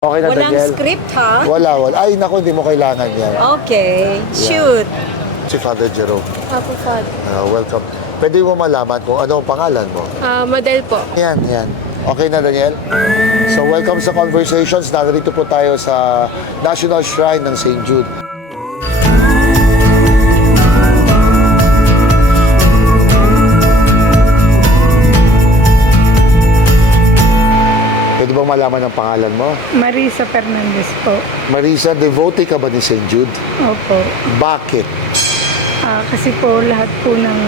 Okay na, Walang Daniel? script, ha? Wala, wala. Ay, naku, hindi mo kailangan yan. Okay. Shoot. Si Father Jerome. Apo, Father. Ah, welcome. Pwede mo malaman kung ano ang pangalan mo. Ah, Madel po. Yan, yan. Okay na, Daniel? So, welcome sa Conversations. Narito po tayo sa National Shrine ng St. Jude. Bang malaman ang pangalan mo? Marisa Fernandez po. Marisa, devotee ka ba ni St. Jude? Opo. Bakit? Ah, kasi po lahat po ng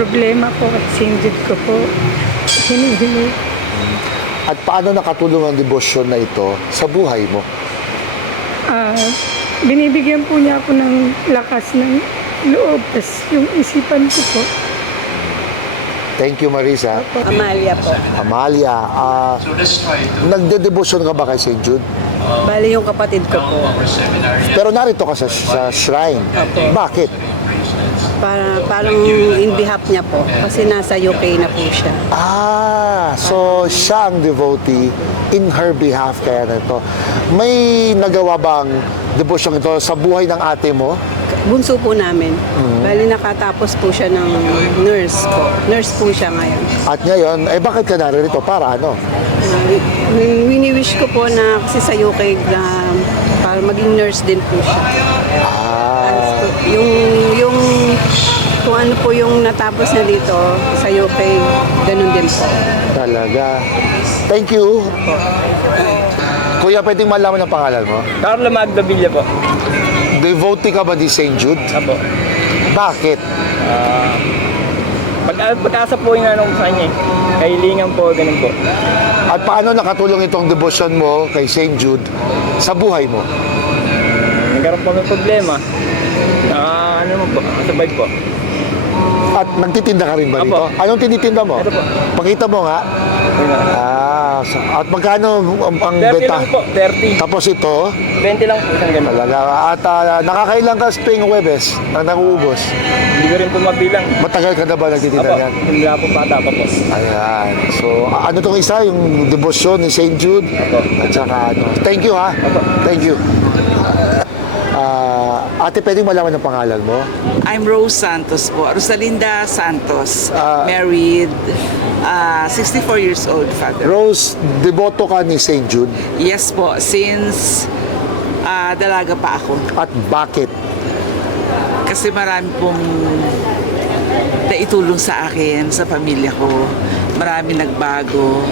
problema po at sinjid ko po hinihingi. At paano nakatulong ang debosyon na ito sa buhay mo? Ah, binibigyan po niya ako ng lakas ng loob. Tapos yung isipan ko po. Thank you, Marisa. Amalia po. Amalia, ah, nagde-devotion ka ba kay St. Jude? Bali yung kapatid ko po. Pero narito ka sa, sa shrine. Bakit? Para, parang in behalf niya po. Kasi nasa UK na po siya. Ah, so siya ang devotee in her behalf kaya na ito. May nagawa bang devotion ito sa buhay ng ate mo? Bunso po namin. Bali nakatapos po siya ng nurse po. Nurse po siya ngayon. At ngayon, eh bakit ka narito? Para ano? Uh, wini-wish ko po na kasi sa UK na para maging nurse din po siya. Ah, Yung, yung, kung ano po yung natapos na dito sa UK, ganun din po. talaga. Thank you. Kuya, pwedeng malaman ang pangalan mo? Carlo Magdavilla po. Devotee ka ba ni St. Jude? Apo. Bakit? Pag, pag-asa po yung ano sa kanya eh. Kahilingan po, ganun po. At paano nakatulong itong devotion mo kay St. Jude sa buhay mo? Nagkaroon po ng problema. Naka, ano naman po, survive po. At nagtitinda ka rin ba Apo. rito? Anong tinitinda mo? Ito po. Pakita mo nga. Ah, so- at magkano ang, ang 30 beta? lang po, 30. Tapos ito, 20 lang po isang ganun. talaga. At ah, nakakailang ka tuwing Huwebes na nanguubos. Hindi ko rin po mabilang. Matagal ka na ba nagtitinda Apo, yan? hindi po bata pa po. Ayan. So, a- ano tong isa? Yung devotion ni St. Jude? At saka ano. Thank you ha. Thank you. Ah, ate, pwedeng malaman ang pangalan mo? I'm Rose Santos po. Rosalinda Santos. Ah. married. ah, 64 years old, father. Rose, deboto ka ni St. Jude. Yes po, since ah, dalaga pa ako. At bakit? Kasi marami pong naitulong sa akin, sa pamilya ko. Marami nagbago.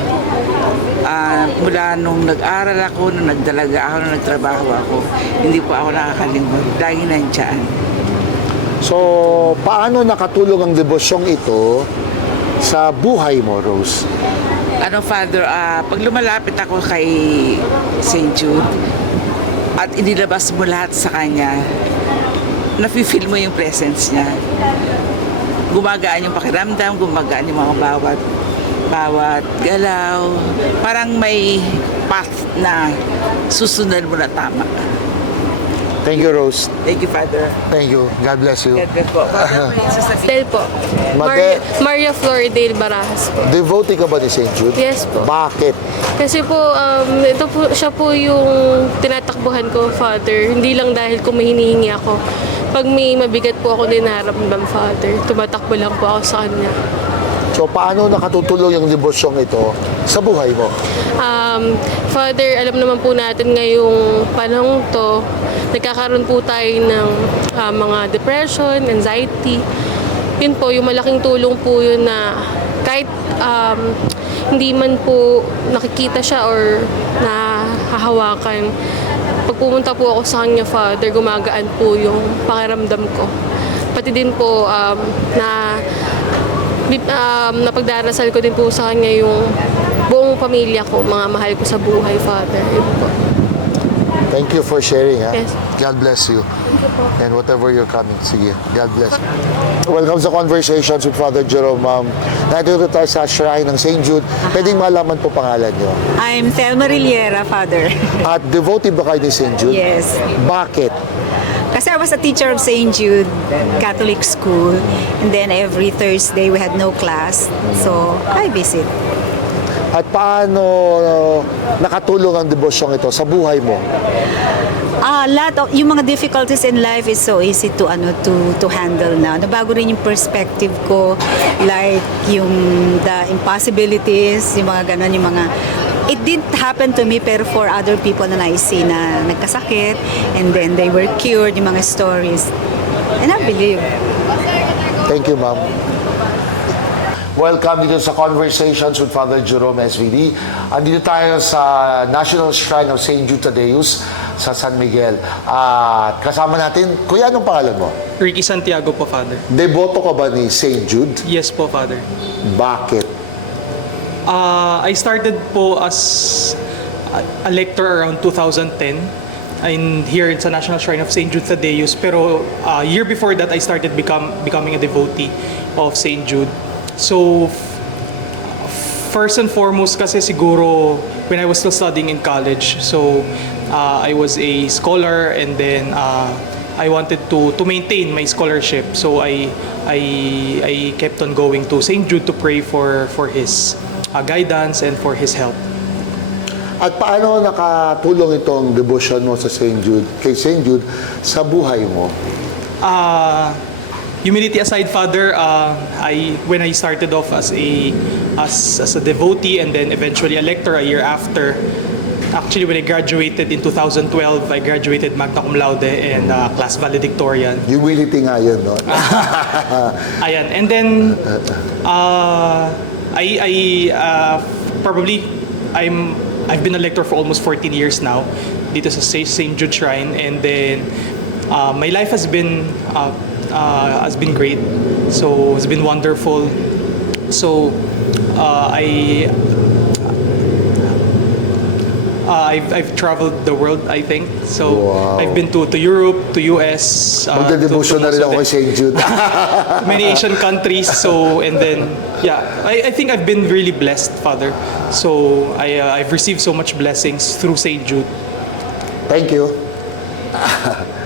Ah, mula nung nag-aral ako, nung nagdalaga ako, nung nagtrabaho ako, hindi po ako nakakalimot. Lagi nandyan. So, paano nakatulong ang debosyong ito sa buhay mo, Rose? ano father, ah, pag lumalapit ako kay St. Jude at inilabas mo lahat sa kanya, nafe-feel mo yung presence niya. Gumagaan yung pakiramdam, gumagaan yung mga bawat bawat galaw. Parang may path na susundan mo na tama. Thank you, Rose. Thank you, Father. Thank you. God bless you. God bless po. Father, may sasabihin. Del po. Mar- Maria Floridale Barajas po. Devotee ka ba ni St. Jude? Yes po. Bakit? Kasi po, um, ito po, siya po yung tinatakbuhan ko, Father. Hindi lang dahil kung may hinihingi ako. Pag may mabigat po ako din naramdam, Father, tumatakbo lang po ako sa kanya. So, paano nakatutulong yung debosyong ito sa buhay mo? Um, Father, alam naman po natin ngayong panahon to, nagkakaroon po tayo ng ah, mga depression, anxiety. Yun po, yung malaking tulong po yun na kahit um, hindi man po nakikita siya or nahahawakan, pag pumunta po ako sa kanya, Father, gumagaan po yung pakiramdam ko. Pati din po um, na um, napagdarasal ko din po sa kanya yung buong pamilya ko, mga mahal ko sa buhay, Father. Yun po. Thank you for sharing, ha? Yes. God bless you. And whatever you're coming, sige. God bless. Welcome sa Conversations with Father Jerome. Um, nandito tayo sa shrine ng St. Jude. Pwedeng malaman po pangalan niyo. I'm Thelma Riliera, father. At devotee ba kayo ni St. Jude? Yes. Bakit? Kasi I was a teacher of St. Jude Catholic School. And then every Thursday we had no class. So I visit. At paano nakatulong ang devosyong ito sa buhay mo? Ah, lahat of, yung mga difficulties in life is so easy to ano to to handle na. Nabago rin yung perspective ko like yung the impossibilities, yung mga ganun, yung mga It didn't happen to me pero for other people na naisi na nagkasakit and then they were cured, yung mga stories. And I believe. Thank you, ma'am. Welcome dito sa Conversations with Father Jerome SVD. Andito tayo sa National Shrine of St. Jude Tadeus sa San Miguel. At kasama natin, kuya, anong pangalan mo? Ricky Santiago po, Father. Deboto ka ba ni St. Jude? Yes po, Father. Bakit? Uh, I started po as a, lector around 2010 in here in sa National Shrine of St. Jude Thaddeus. Pero uh, year before that, I started become, becoming a devotee of St. Jude. So, first and foremost kasi siguro when I was still studying in college. So, uh, I was a scholar and then uh, I wanted to to maintain my scholarship. So I I I kept on going to St. Jude to pray for for his uh, guidance and for his help. At paano nakatulong itong devotion mo sa St. Jude, kay St. Jude sa buhay mo? Uh, humility aside, Father, uh, I when I started off as a as, as a devotee and then eventually a lector a year after. Actually, when I graduated in 2012, I graduated magna cum laude and uh, class valedictorian. Humility nga yun, no? Ayan. And then, uh, I, I uh, probably, I'm, I've been a lector for almost 14 years now dito sa St. Jude Shrine. And then, uh, my life has been, uh, uh, has been great. So, it's been wonderful. So, uh, I, uh, I've, I've traveled the world, I think. So, Wow. I've been to, to Europe, to US. uh, to- to na rin most of ako kay the- St. Jude. many Asian countries. So and then yeah, I, I think I've been really blessed, Father. So I uh, I've received so much blessings through Saint Jude. Thank you.